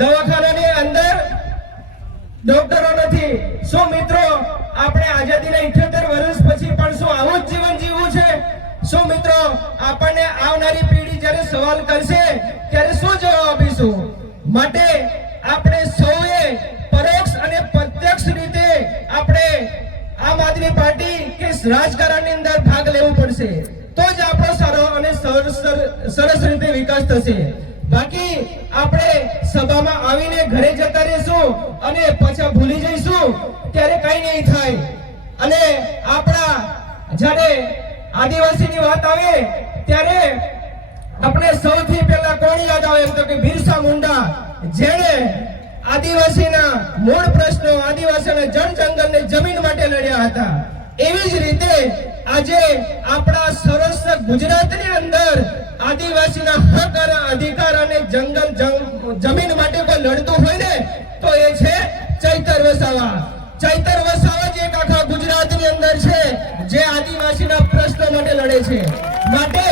દવાખાનાની અંદર ડોક્ટરો નથી। શું મિત્રો આપણે આઝાદીના 78 વર્ષ પછી પણ શું આવું જ જીવન જીવવું છે? શું મિત્રો આપણને આવનારી પેઢી જ્યારે સવાલ કરશે ત્યારે શું જવાબ આપીશું? માટે આપણે સૌએ પરોક્ષ અને પ્રત્યક્ષ રીતે આપણે આમ આદમી પાર્ટી કે રાજકારણની અંદર ભાગ લેવું પડશે, તો જ આપણો સારો અને સરસ રીતે વિકાસ થશે। બાકી આપણે સભામાં આવીને ઘરે જતા રહેશું અને પછી ભૂલી જઈશું ત્યારે કઈ નહીં થાય। અને આપણા જ્યારે આદિવાસીની વાત આવે ત્યારે આપણે સૌથી પહેલા કોણ યાદ આવે તો કે બિરસા મુંડા, જેણે આદિવાસીના મૂળ પ્રશ્નો, આદિવાસીના જળ જંગલને જમીન માટે લડ્યા હતા। એવી જ રીતે આજે આપણા સરસ ગુજરાતની અંદર આદિવાસીના હક અને અધિકાર અને જંગલ જમીન માટે કોઈ લડતું હોય ને તો એ છે ચૈતર વસાવા। ચૈતર વસાવા જ એક આખા ગુજરાતની અંદર છે જે આદિવાસીના પ્રશ્નો માટે લડે છે। માટે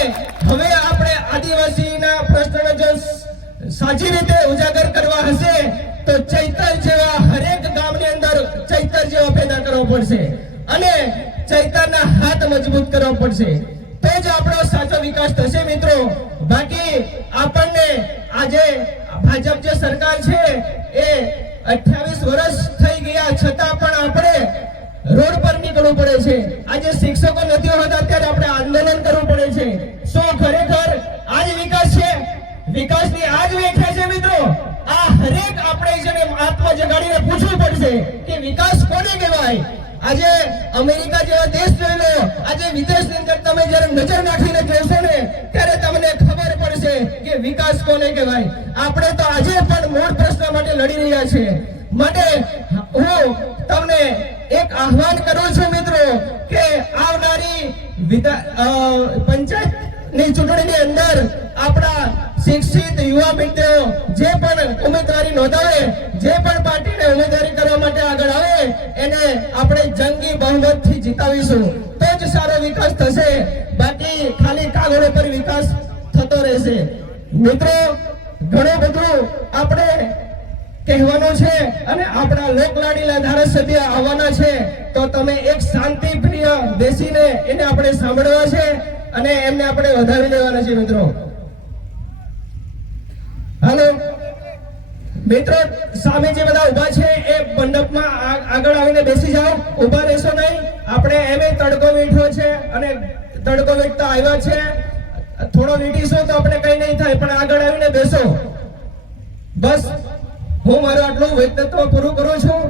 હવે આપણે આદિવાસીના પ્રશ્નોને જો સાચી રીતે ઉજાગર કરવા હશે તો ચૈતર જેવા હરેક ગામની અંદર ચૈતર જેવા પેદા કરવા પડશે અને ચૈતરના હાથ મજબૂત કરવા પડશે, તો જ આપણો સાચો વિકાસ થશે મિત્રો। બાકી આપણને આજે ભાજપ જે સરકાર છે એ 28 વર્ષ થઈ ગયા છતાં પણ આપણે રોડ પર નીકળવું પડે છે। આજે શિક્ષકો નથી હોતા ત્યારે આપણે આંદોલન કરવું પડે છે। શું ખરેખર આજ વિકાસ છે? વિકાસની આજ વ્યાખ્યા છે મિત્રો? આ હરેક આપણે જેને આત્મા જગાડીને પૂછવું પડશે કે વિકાસ કોને કહેવાય? આજે અમેરિકા જેવા દેશ જોઈ લો, આજે વિદેશની અંદર તમે જ્યારે નજર નાખીને જોશો ને ત્યારે તમને ખબર પડશે કે વિકાસ કોને કહેવાય। આપણે તો આજે પણ મૂળ પ્રશ્ન માટે લડી રહ્યા છીએ। માટે હું તમને એક આહવાન કરું છું મિત્રો કે આવનારી પંચાયતની ચૂંટણીની અંદર આપણા શિક્ષિત યુવા મિત્રો જે પણ ઉમેદવારી નોંધાવે, જે પણ પાર્ટીને ઉમેદવારી કરવા માટે આગળ આવે એને આપણે જંગી બહુમતથી જીતાવીશું, તો જ સારો વિકાસ થશે। બાકી ખાલી કાગળ પર વિકાસ થતો રહેશે। મિત્રો ઘણું બધું આપણે કહેવાનું છે અને આપણા લોકલાડીલા ધારાસભ્ય આવવાના છે, તો તમે એક શાંતિ પ્રિય બેસીને એને આપણે સાંભળવા છે અને એમને આપણે વધાવી લેવાના છે મિત્રો। હાલો મિત્રો, સામે જે બધા ઉભા છે એ મંડપમાં આગળ આવીને બેસી જાઓ, ઉભા રહેશો નહીં। આપણે એમે તડકો વીઠો છે અને તડકો વીઠતા આવ્યા છે, થોડો વીટીશું તો આપણે કઈ નહીં થાય, પણ આગળ આવીને બેસો। બસ હું મારું આટલું વ્યક્તિત્વ પૂરું કરું છું।